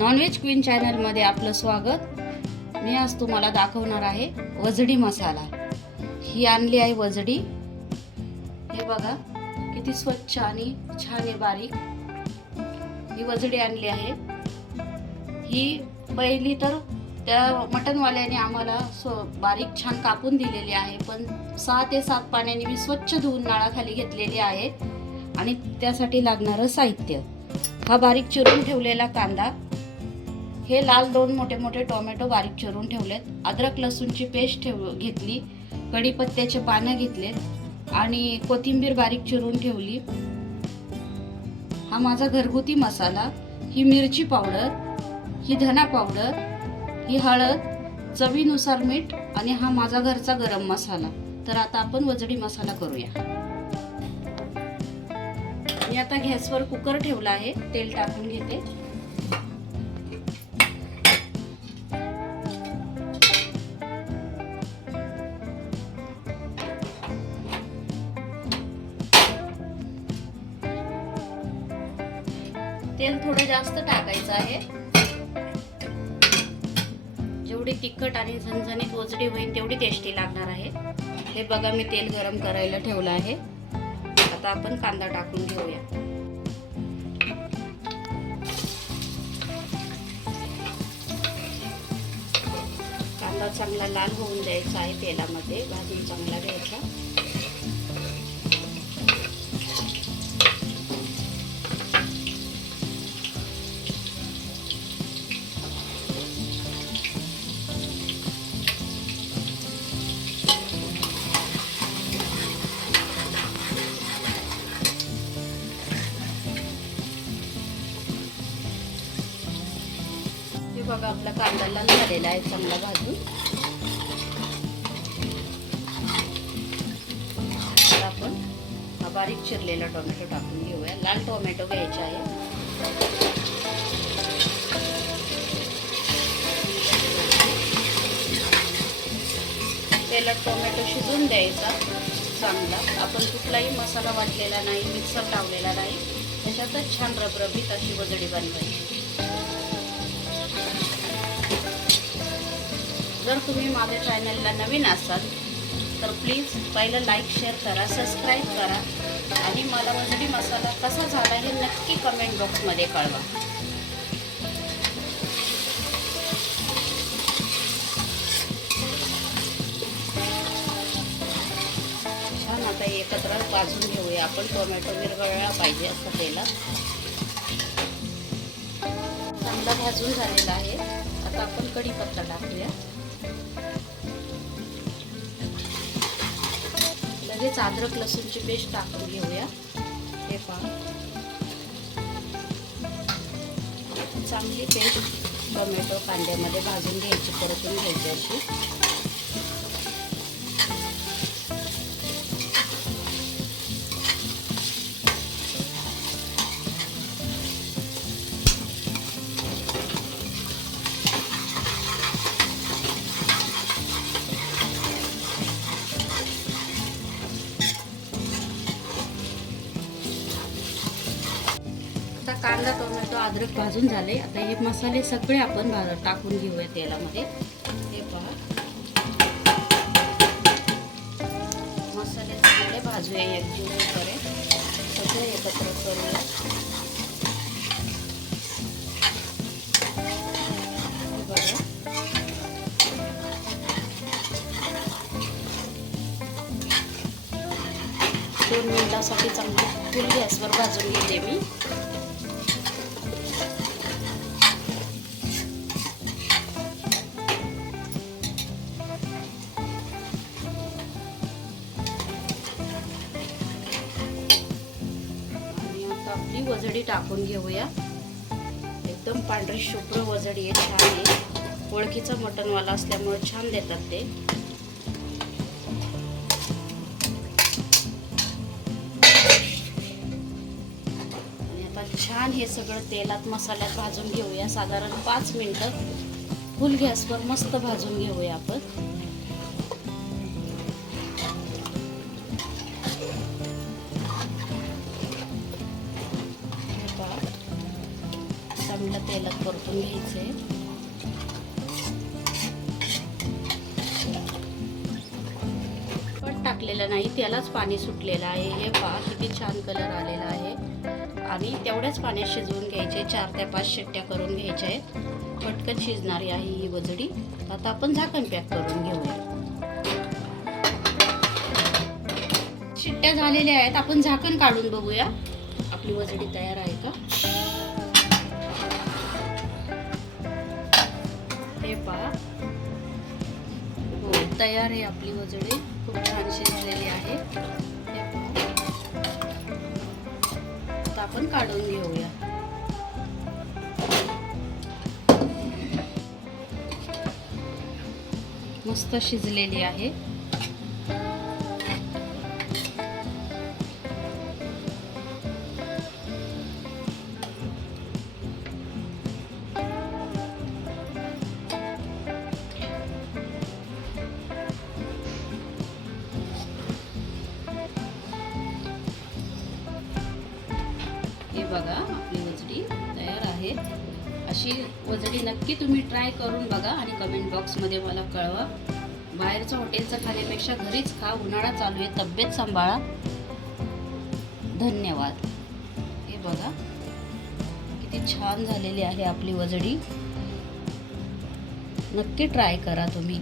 Non veg queen चॅनलमध्ये आपलं स्वागत. मी आज तुम्हाला दाखवणार आहे वजडी मसाला. ही आणली आहे वजडी. हे बघा किती स्वच्छ आणि छान आहे बारीक. ही वजडी आणली आहे. ही पहिली तर त्या मटनवाल्याने आम्हाला स्व बारीक छान कापून दिलेली आहे पण सहा ते सात पाण्याने मी स्वच्छ धुवून नाळाखाली घेतलेली आहे. आणि त्यासाठी लागणारं साहित्य. हा बारीक चिरून ठेवलेला कांदा. हे लाल दोन मोठे मोठे टोमॅटो बारीक चिरून ठेवलेत. अद्रक लसूणची पेस्ट ठेव घेतली. कढीपत्त्याचे पानं घेतलेत. आणि कोथिंबीर बारीक चिरून ठेवली. हा माझा घरगुती मसाला. ही मिरची पावडर. ही धना पावडर. ही हळद. चवीनुसार मीठ. आणि हा माझा घरचा गरम मसाला. तर आता आपण वजडी मसाला करूया. मी आता गॅसवर कुकर ठेवला आहे. तेल टाकून घेते. तेल थोडं जास्त टाकायचं आहे. जेवढी तिखट आणि झणझणीत वजडी होईल तेवढी टेस्टी लागणार आहे. हे बघा मी तेल गरम करायला ठेवलं आहे. आता आपण कांदा टाकून घेऊया. कांदा चांगला लाल होऊन द्यायचा आहे तेलामध्ये भाजून चांगला घ्यायचा. बघा आपला कांदा लाल झालेला आहे चांगला भाजून. आपण हा बारीक चिरलेला टोमॅटो टाकून घेऊया. लाल टोमॅटो घ्यायचा आहे. त्याला टोमॅटो शिजून द्यायचा चांगला. आपण कुठलाही मसाला वाटलेला नाही मिक्सर लावलेला नाही. त्याच्यातच छान रबरबीत अशी वजडी बनवायची. जर तुम्ही माझ्या चॅनलला नवीन असाल तर प्लीज पहिलं लाईक शेअर करा सबस्क्राईब करा. आणि मला वजडी मसाला कसा झाला हे नक्की कमेंट बॉक्समध्ये कळवा. छान आता एकत्र भाजून घेऊया. आपण टोमॅटो विरघळला पाहिजे असं तेला चांगला भाजून झालेला आहे. आता आपण कढीपत्ता टाकूया. लगेच अद्रक लसूणची पेस्ट टाकून घेऊया. हे पहा. चांगली पेस्ट टोमॅटो कांद्यामध्ये भाजून घ्यायची परतून घ्यायची अशी. आता कांदा टोमॅटो अद्रक भाजून झाले. आता हे मसाले सगळे आपण टाकून घेऊया तेलामध्ये. हे पहा. मसाले सगळे भाजूया एकजीव वगैरे सगळे एकत्र करूया. बघा. दोन मिनिटासाठी चांगली फुल गॅसवर भाजून घेते मी. वजडी टाकून घेऊया. एकदम पांढरी शुभ्र वजडी आहे छान आहे. ओळखीचं मटनवाला असल्यामुळे छान देतात ते. आणि आता छान हे सगळं तेलात मसाल्यात भाजून घेऊया. साधारण पाच मिनटं. फुल गॅसवर मस्त भाजून घेऊया आपण. हे तेलात परतून घ्यायचे पण टाकलेलं नाही त्यालाच पाणी सुटलेलं आहे. हे पहा किती छान कलर आलेला आहे. आणि तेवढ्याच पाण्यात शिजवून घ्यायचे चार ते पाच शिट्ट्या करून घ्यायच्या आहेत. पटकन शिजणारी आहे ही वजडी. आता आपण झाकण पॅक करून घेऊया. शिट्ट्या झालेल्या आहेत. आपण झाकण काढून बघूया. आपली वजडी तयार आहे का? हे पहा. हो तयार आहे आपली वजडी. खूप छान शिजलेली आहे. आता आपण काढून घेऊया. मस्त शिजलेली आहे. बघा आपली वजडी तयार आहे. अशी वजडी नक्की तुम्ही ट्राय करून बघा आणि कमेंट बॉक्समध्ये मला कळवा. बाहेरचं हॉटेलचं खाण्यापेक्षा घरीच खा उन्हाळा चालू आहे तब्येत सांभाळा. धन्यवाद. हे बघा किती छान झालेली आहे आपली वजडी. नक्की ट्राय करा तुम्ही.